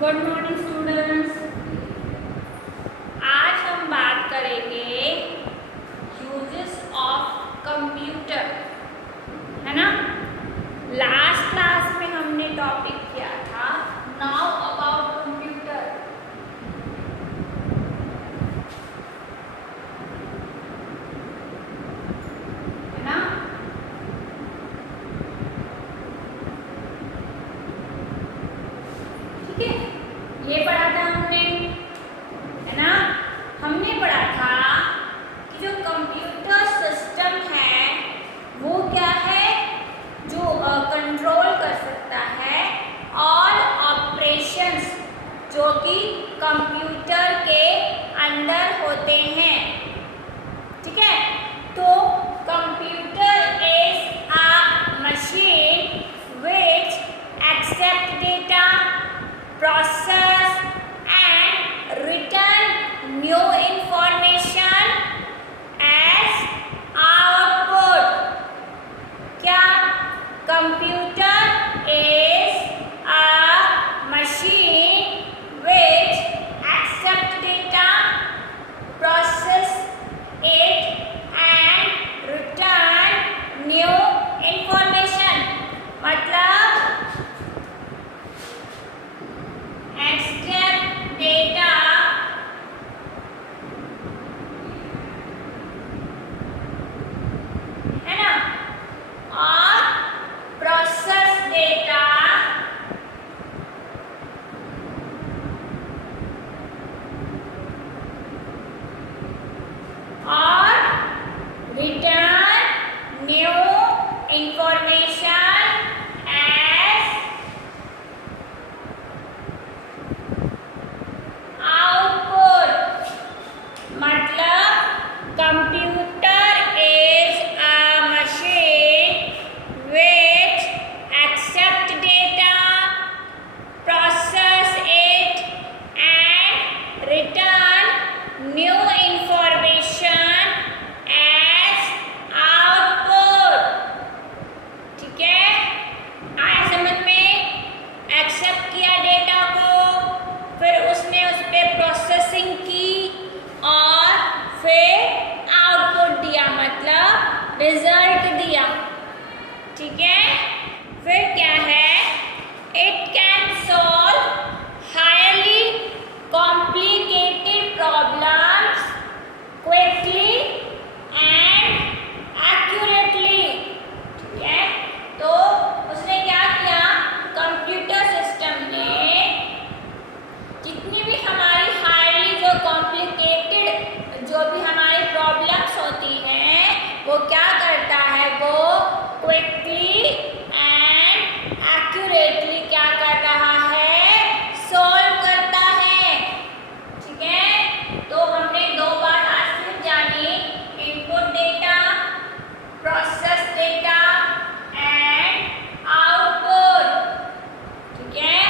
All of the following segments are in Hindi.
Good morning students. आज हम बात करेंगे यूजेस ऑफ कंप्यूटर, है ना। लास्ट क्लास में हमने टॉपिक किया था नाउ अबाउट कंप्यूटर, है ना। ठीक है, ये पढ़ा था हमने, है ना। हमने पढ़ा था कि जो कंप्यूटर सिस्टम है वो क्या है, जो कंट्रोल कर सकता है ऑल ऑपरेशंस जो कि कंप्यूटर के अंदर होते हैं। ठीक है, तो computer is a machine which accept data, process and return new information as output। क्या computer is a machine which accept data, process it and return new information। मतलब एक्सेप्ट डेटा, है ना, और प्रोसेस डेटा और return new information as output. मतलब computer is a machine which accept data, process it and return new information as output। ठीक है, आया समझ में। एक्सेप्ट किया डेटा को, फिर उसने उस पर प्रोसेसिंग की और फिर आउटपुट दिया, मतलब रिजल्ट दिया। ठीक है, फिर क्या है, it can solve highly complicated problems quickly and accurately. ठीक है, तो उसने क्या किया, कंप्यूटर सिस्टम ने जितनी भी हमारी हाईली जो कॉम्प्लिकेटेड जो भी हमारी प्रॉब्लम्स होती हैं वो क्या करता है, वो क्विकली एंड एक्यूरेटली क्या कर रहा है, सॉल्व करता है। ठीक है, तो हमने दो बात आज फिर जानी, input data, process data and output. ठीक है,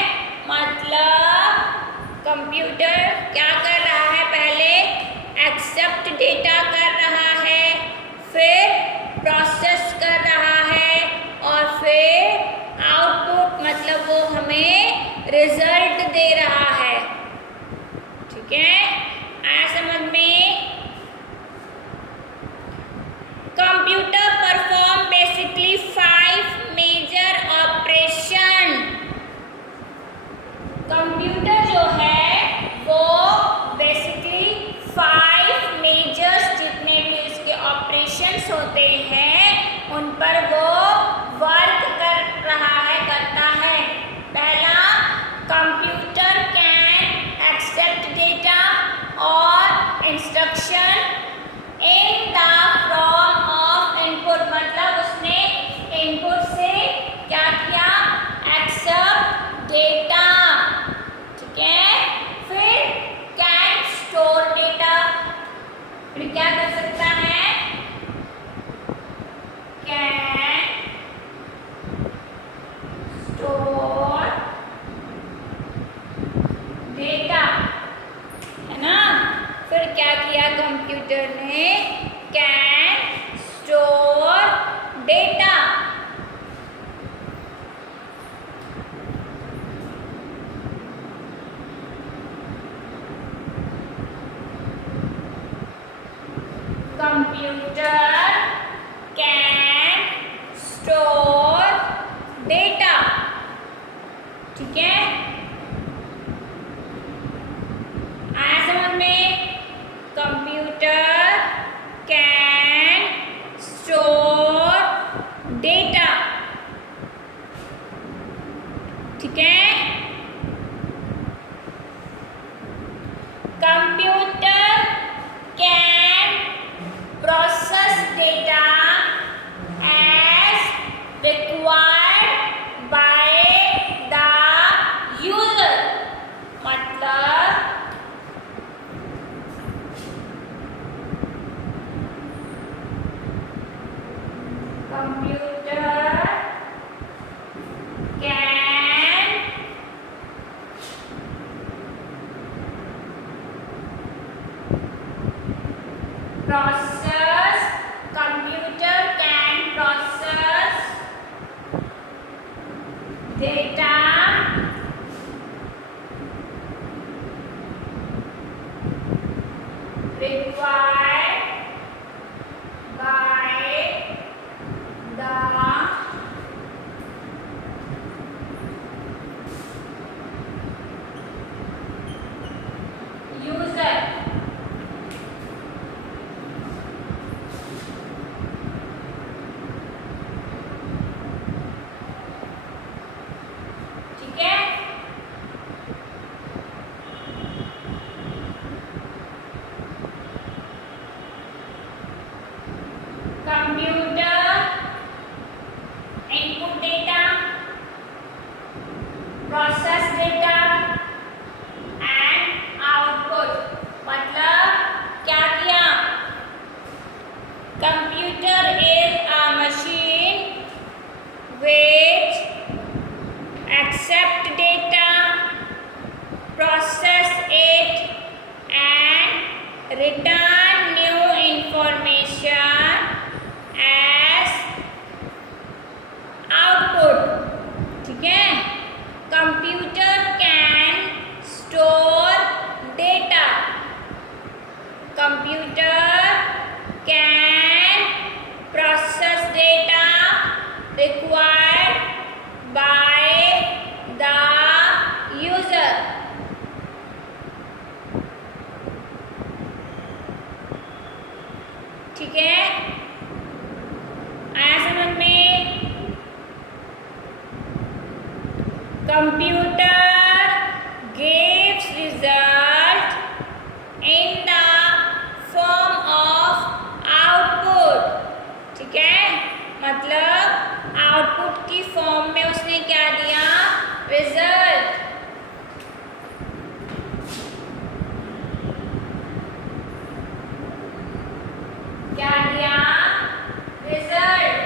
मतलब कंप्यूटर क्या कर रहा है, पहले एक्सेप्ट डेटा कर रहा है, फिर प्रोसेस कर रहा है और फिर आउटपुट मतलब वो हमें रिजल्ट दे रहा है। ठीक है, आया समझ में। Computer perform basically 5 major operation. कंप्यूटर जो है वो बेसिकली 5 मेजर्स जितने भी इसके ऑपरेशंस होते हैं उन पर वो वर्क कर रहा है, करता है। पहला, कंप्यूटर कैन एक्सेप्ट डेटा और instruction in the form of input. मतलब उसने इनपुट से क्या किया, एक्सेप्ट डेटा। ठीक है, फिर कैन स्टोर डेटा, फिर क्या कर सकता है, कैन स्टोर डेटा, है ना। फिर क्या किया कंप्यूटर ने, can store data. Computer can store data. ठीक है, आया समझ में? Computer can store data. ठीक है, computer can process data as required by the user. मतलब computer can process computer can process data required by the user। ठीक है, computer input data, process data and output. मतलब क्या किया? Computer is a machine which accept data, process it and return new information as output। ठीक है, computer can store data, computer can process data required by the user। ठीक है, आया समझ में? Computer gives result in the form of output। ठीक है, मतलब आउटपुट की फॉर्म में उसने क्या दिया? रिजल्ट। क्या दिया? रिजल्ट।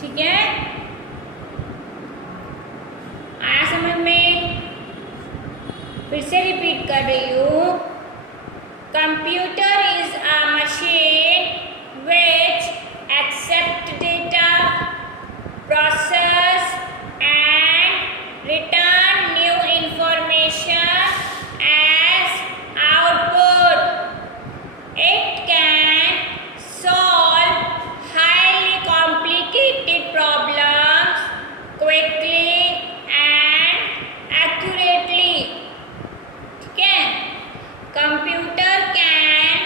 ठीक है, आया समझ में? फिर से रिपीट कर रही हूँ। Computer is a machine which accept data, process and return new information as output. It can solve highly complicated problems quickly and accurately. ठीक है, computer can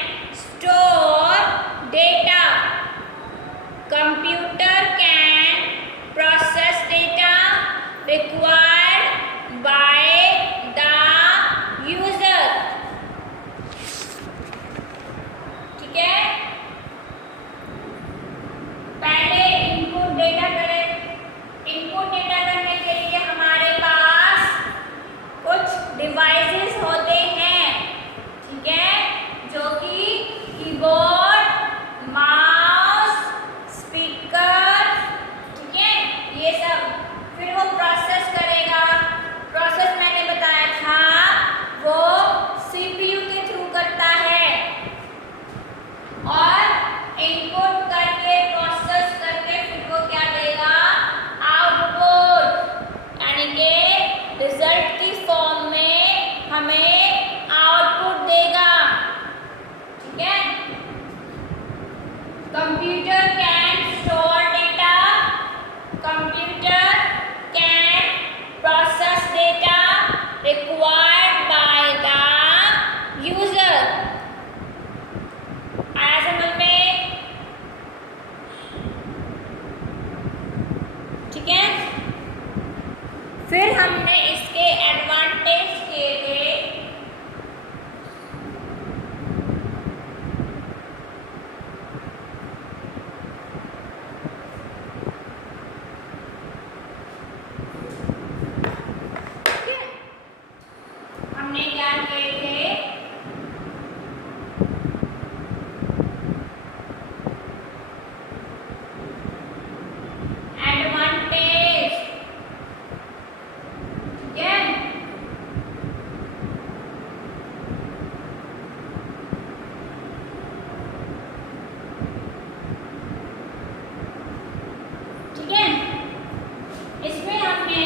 Computer can store data. Computer can process data required by the user. आया समझ में? ठीक है। फिर हमने इसके एडवांटेज के लिए क्या किए थे? एडवांटेज, ठीक है। ठीक है, इसमें हमने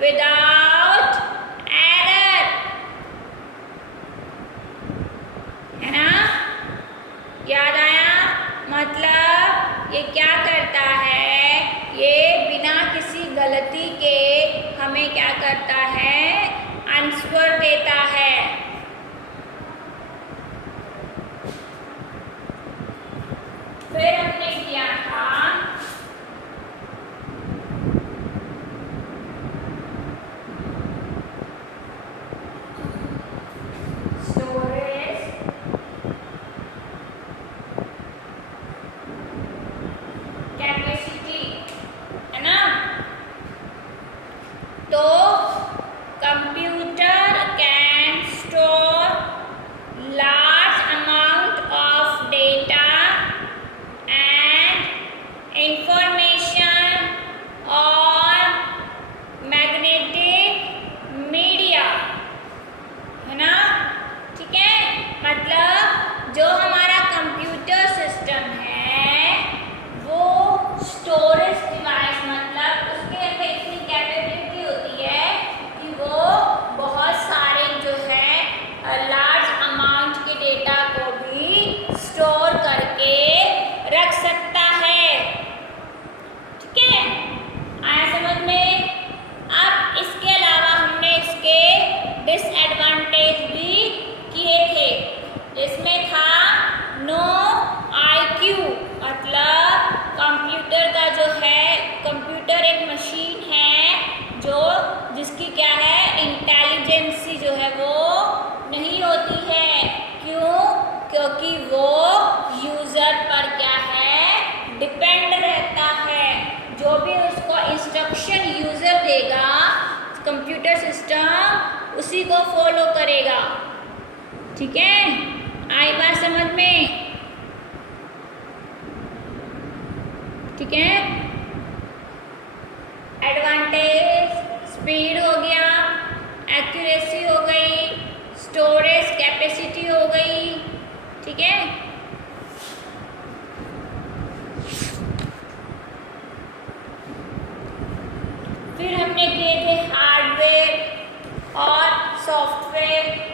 विदाउट एरर, है ना? याद आया? मतलब ये क्या करता है, ये बिना किसी गलती के हमें क्या करता है, आंसर देता है। फिर हमने किया था क्योंकि वो यूज़र पर क्या है, डिपेंड रहता है। जो भी उसको इंस्ट्रक्शन यूज़र देगा, कंप्यूटर सिस्टम उसी को फॉलो करेगा। ठीक है, आई बात समझ में? ठीक है, एडवांटेज स्पीड हो गया, एक्यूरेसी हो गई, स्टोरेज कैपेसिटी हो गई। ठीक है, फिर हमने किए थे हार्डवेयर और सॉफ्टवेयर।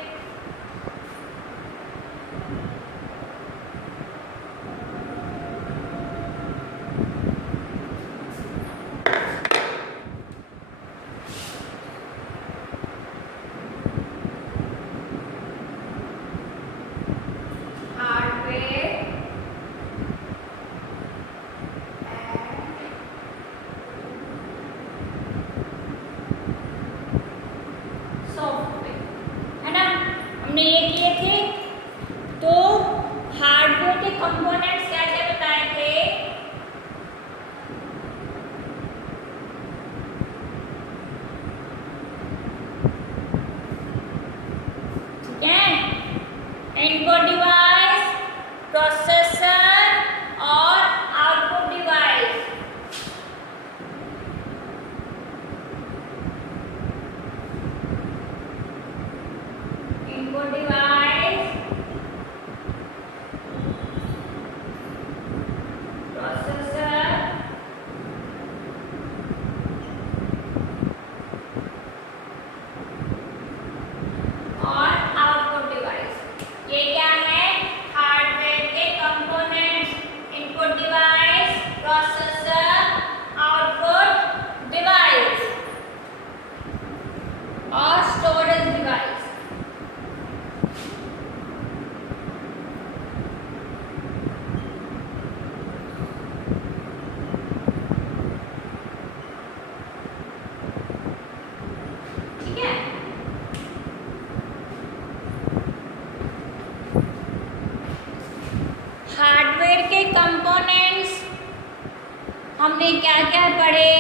हमने क्या क्या पढ़े?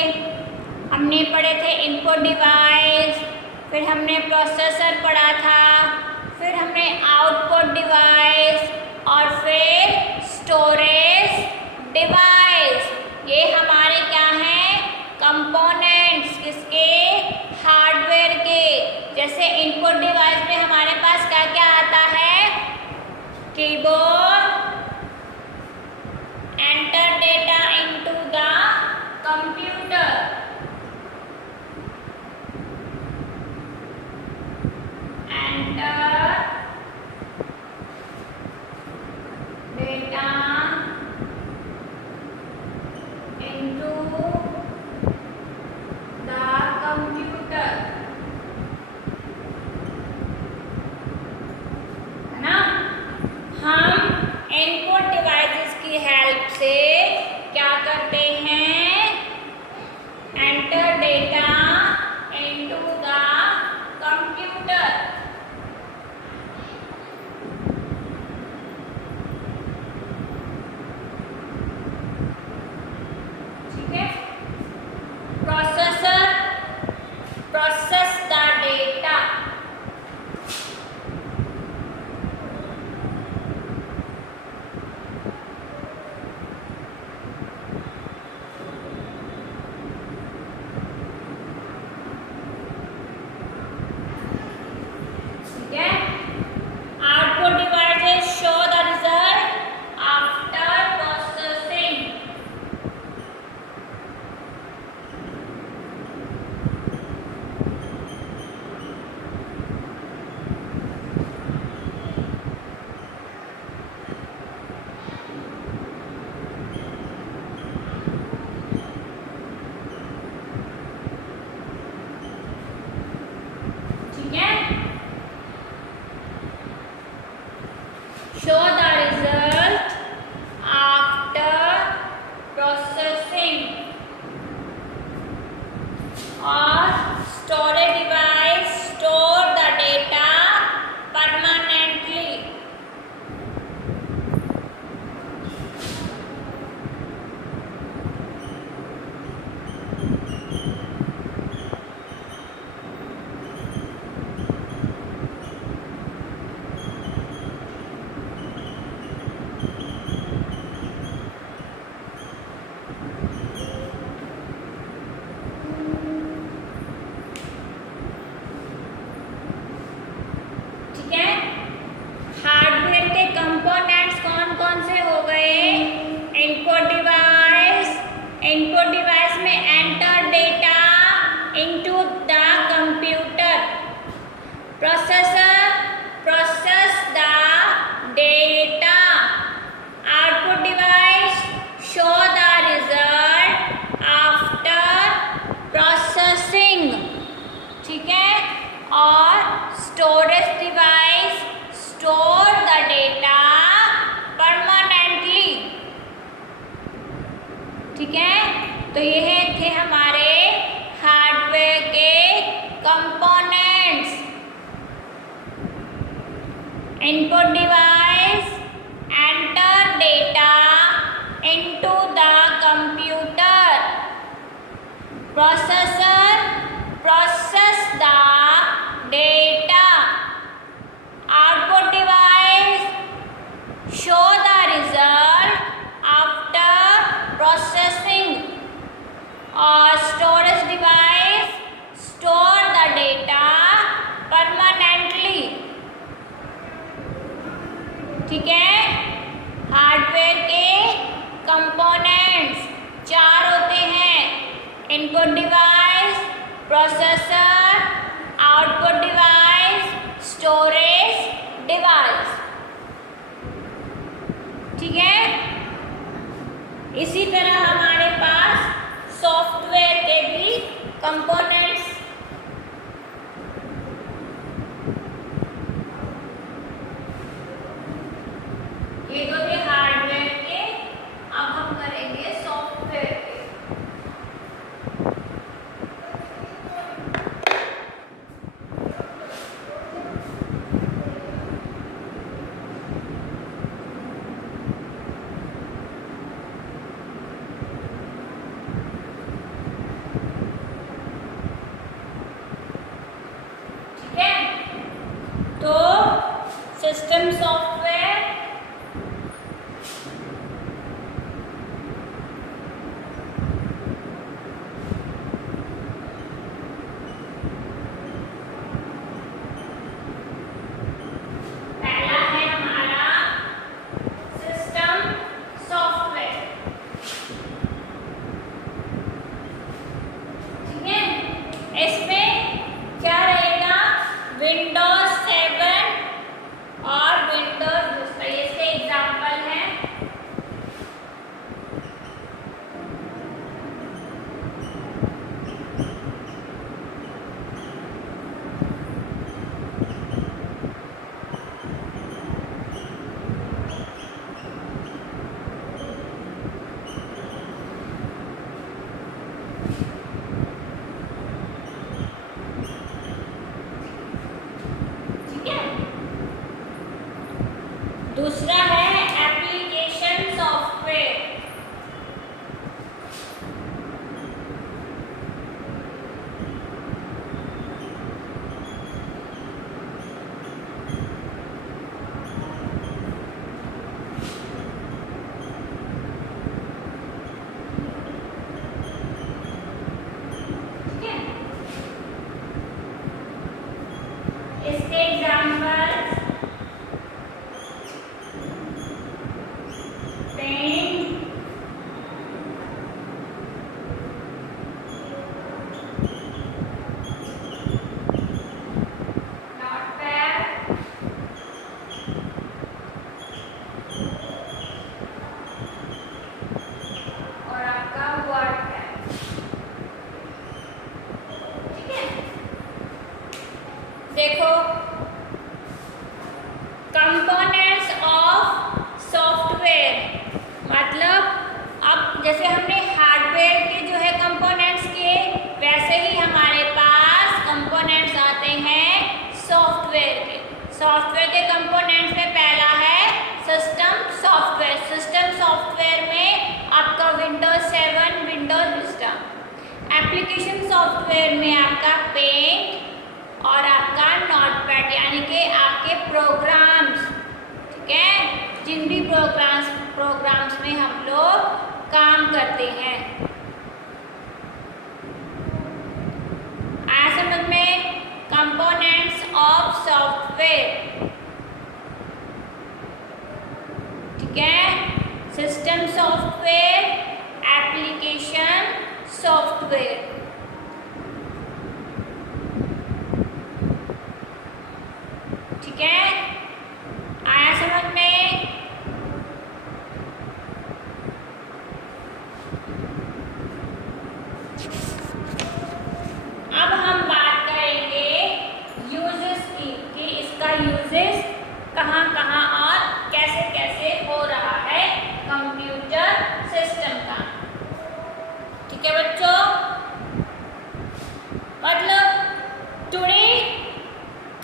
हमने पढ़े थे इनपुट डिवाइस, फिर हमने प्रोसेसर पढ़ा था, फिर हमने आउटपुट डिवाइस और फिर स्टोरेज डिवाइस। ये हमारे क्या हैं? कंपोनेंट्स, किसके? हार्डवेयर के। जैसे इनपुट डिवाइस में हमारे पास क्या क्या आता है? Keyboard, enter data into the computer, enter data into the computer, है ना? हम इनपुट डिवाइसेस की हेल्प से क्या करते हैं? Enter data into the computer. ठीक है? प्रोसेसर प्रोसेस द डेटा, ठीक है? Output devices show the result after processing. ठीक है? Show the result after processing. और storage device store the data permanently. ठीक है? हार्डवेयर के कंपोनेंट्स कौन कौन से हो गए? इनपुट डिवाइस, इनपुट डिवाइस में enter data into the computer, processor process the data, output device show the result after processing. ठीक है? और storage device store the data permanently. ठीक है? तो ये थे हमारे हार्डवेयर के components. Input device enter data into the computer, processor process the data, output device show the result after processing, और storage device store the data permanently. ठीक है? हार्डवेयर के कंपोनेंट्स 4 होते हैं: input device, processor, output device, storage device. ठीक है? इसी तरह हमारे पास सॉफ्टवेयर के भी कंपोनेंट्स। ये तो थे हार्डवेयर के, अब हम करेंगे सॉफ्टवेयर के। ठीक है। दूसरा है एप्लीकेशन सॉफ्टवेयर। इसके एग्जाम्पल्स पेन, नोटपैड और आपका वर्ड पैड। ठीक है। देखो कंपोनेंट्स ऑफ सॉफ्टवेयर, मतलब अब जैसे हमने हार्डवेयर के जो है कंपोनेंट्स के, वैसे ही हमारे पास कंपोनेंट्स आते हैं सॉफ्टवेयर के। सॉफ्टवेयर के कंपोनेंट्स में पहला है सिस्टम सॉफ्टवेयर। सिस्टम सॉफ्टवेयर में आपका Windows 7, Windows Vista. Application software में आपका पेंट और आपका नोटपैड, यानी कि आपके प्रोग्राम्स। ठीक है, जिन भी प्रोग्राम्स में हम लोग काम करते हैं। आया समझ में? Components of software. ठीक है, सिस्टम सॉफ्टवेयर, एप्लीकेशन सॉफ्टवेयर। ठीक है, आया समझ में? अब हम बात करेंगे यूजेस की, कि इसका यूजेस कहाँ कहाँ और कैसे कैसे हो रहा है कंप्यूटर सिस्टम का। ठीक है बच्चों, मतलब today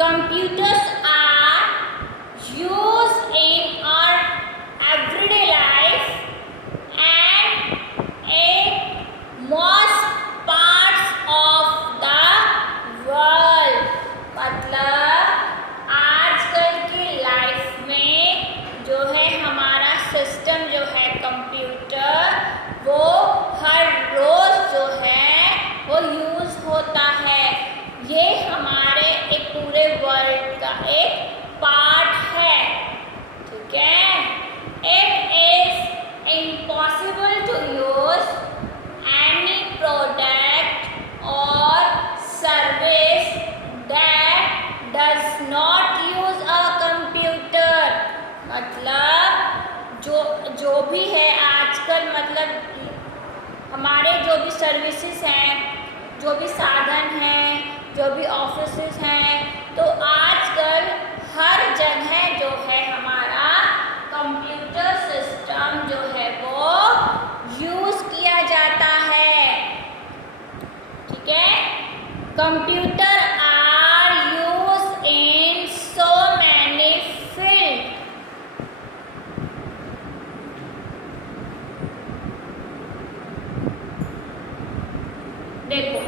computers are used in our everyday life and in most parts of the world। मतलब आजकल की लाइफ में जो है हमारा सिस्टम जो है कंप्यूटर, वो हर रोज जो है वो यूज होता है। ये हमारे एक पूरे वर्ल्ड का एक पार्ट है। ठीक है, it is impossible to use any product और service that does not use a computer. मतलब जो भी है आजकल, मतलब हमारे जो भी सर्विसेज हैं, जो भी साधन हैं, जो भी ऑफिसेस हैं, तो आजकल हर जगह जो है हमारा कंप्यूटर सिस्टम जो है वो यूज किया जाता है। ठीक है, computer are use in so many field. देखो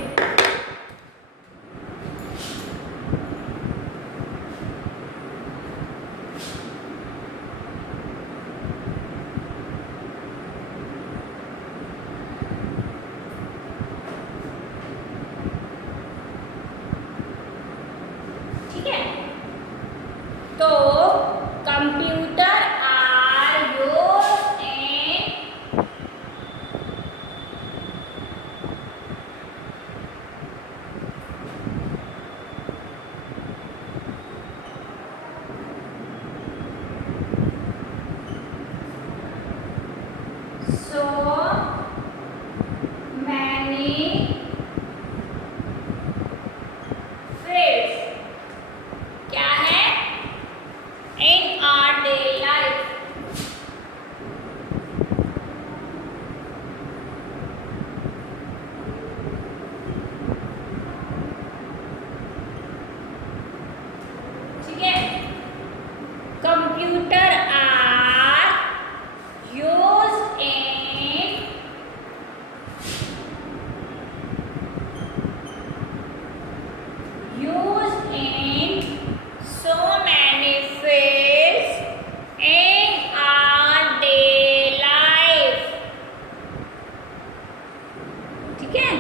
ठीक है।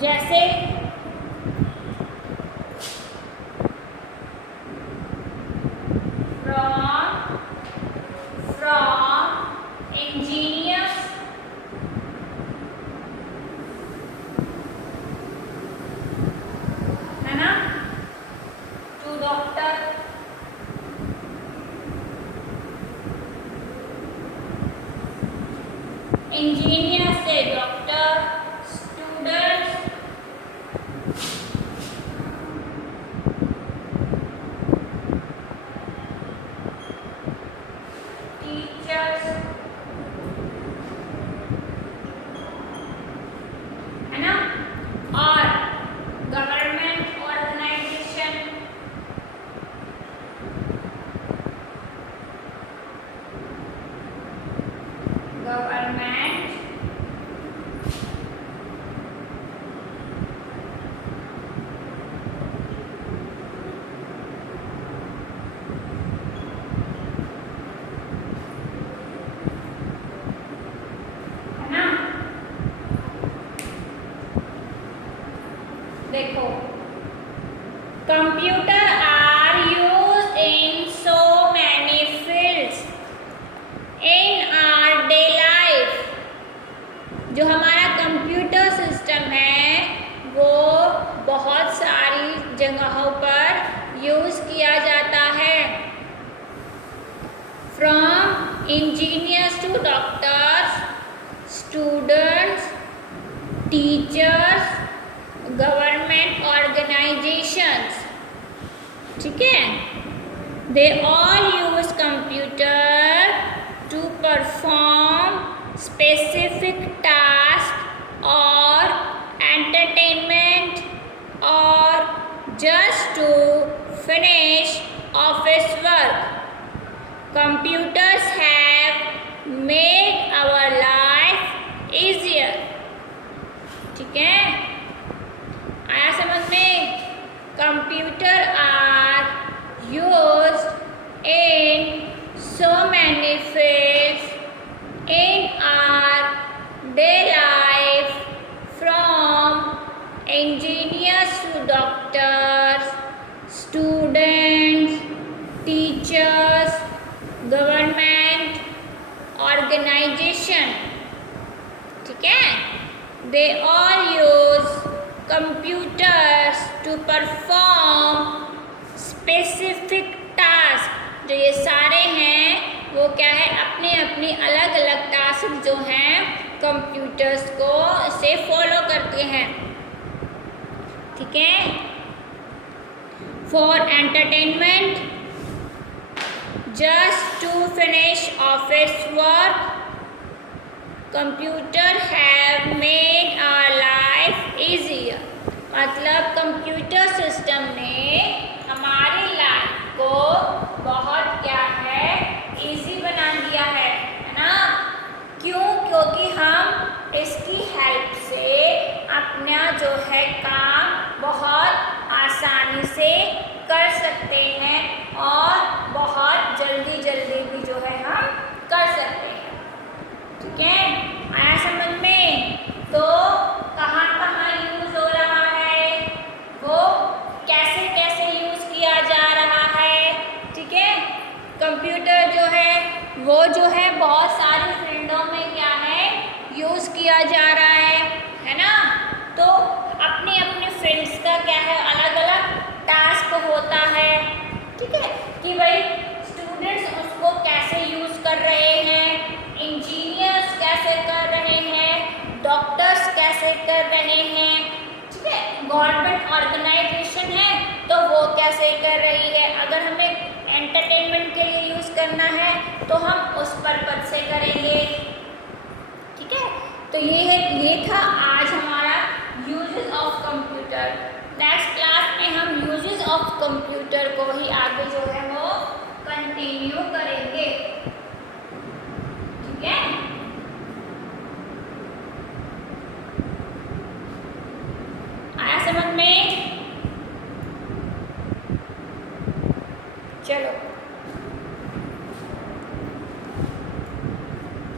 जैसे from engineers है ना, to doctor, इंजीनियर से डॉक्टर, स्टूडेंट्स टीचर्स है ना, और गवर्नमेंट ऑर्गेनाइजेशन, गवर्नमेंट है ना। देखो, computer are used in so many fields in our day life. जो हमारा कंप्यूटर सिस्टम है वो बहुत सारी जगहों पर यूज़ किया जाता है। From engineers to doctors, students, teachers, government organisations, ठीक है, they all use computer to perform specific task or entertainment or just to finish office work. Computers have made our life easier. ठीक है, आया समझ में? Computer are used in so many fields in our day life, from engineers to doctors, students, teachers, government organization, ठीक है, they all use computers to perform specific task। जो ये सारे हैं वो क्या है, अपने अपने अलग अलग टास्क जो हैं कंप्यूटर्स को से फॉलो करते हैं, ठीक है। For entertainment, just to finish office work, computer have made our life easier. मतलब कंप्यूटर सिस्टम ने हमारी लाइफ को बहुत क्या है, इजी बना दिया है ना। क्यों? क्योंकि हम इसकी हेल्प से अपना जो है काम बहुत आसानी से कर सकते हैं और बहुत जल्दी जल्दी भी जो है हम कर सकते हैं, ठीक है। आया समझ में? तो कहाँ कहाँ यूज हो रहा है, वो कैसे कैसे यूज किया जा रहा है, ठीक है। कंप्यूटर जो है वो जो है बहुत सारी फील्डों में क्या है, यूज़ किया जा रहा है ना। तो अपने अपने फील्ड्स का क्या है, अलग अलग टास्क होता है, ठीक है, कि भाई स्टूडेंट्स उसको कैसे यूज़ कर रहे हैं, इंजीनियर्स कैसे कर रहे हैं, डॉक्टर्स कैसे कर रहे हैं, ठीक है, गवर्नमेंट ऑर्गेनाइजेशन है तो वो कैसे कर रही है। अगर हमें एंटरटेनमेंट के लिए यूज़ करना है तो हम उस पर्पज से करेंगे, ठीक है। तो ये था आज हमारा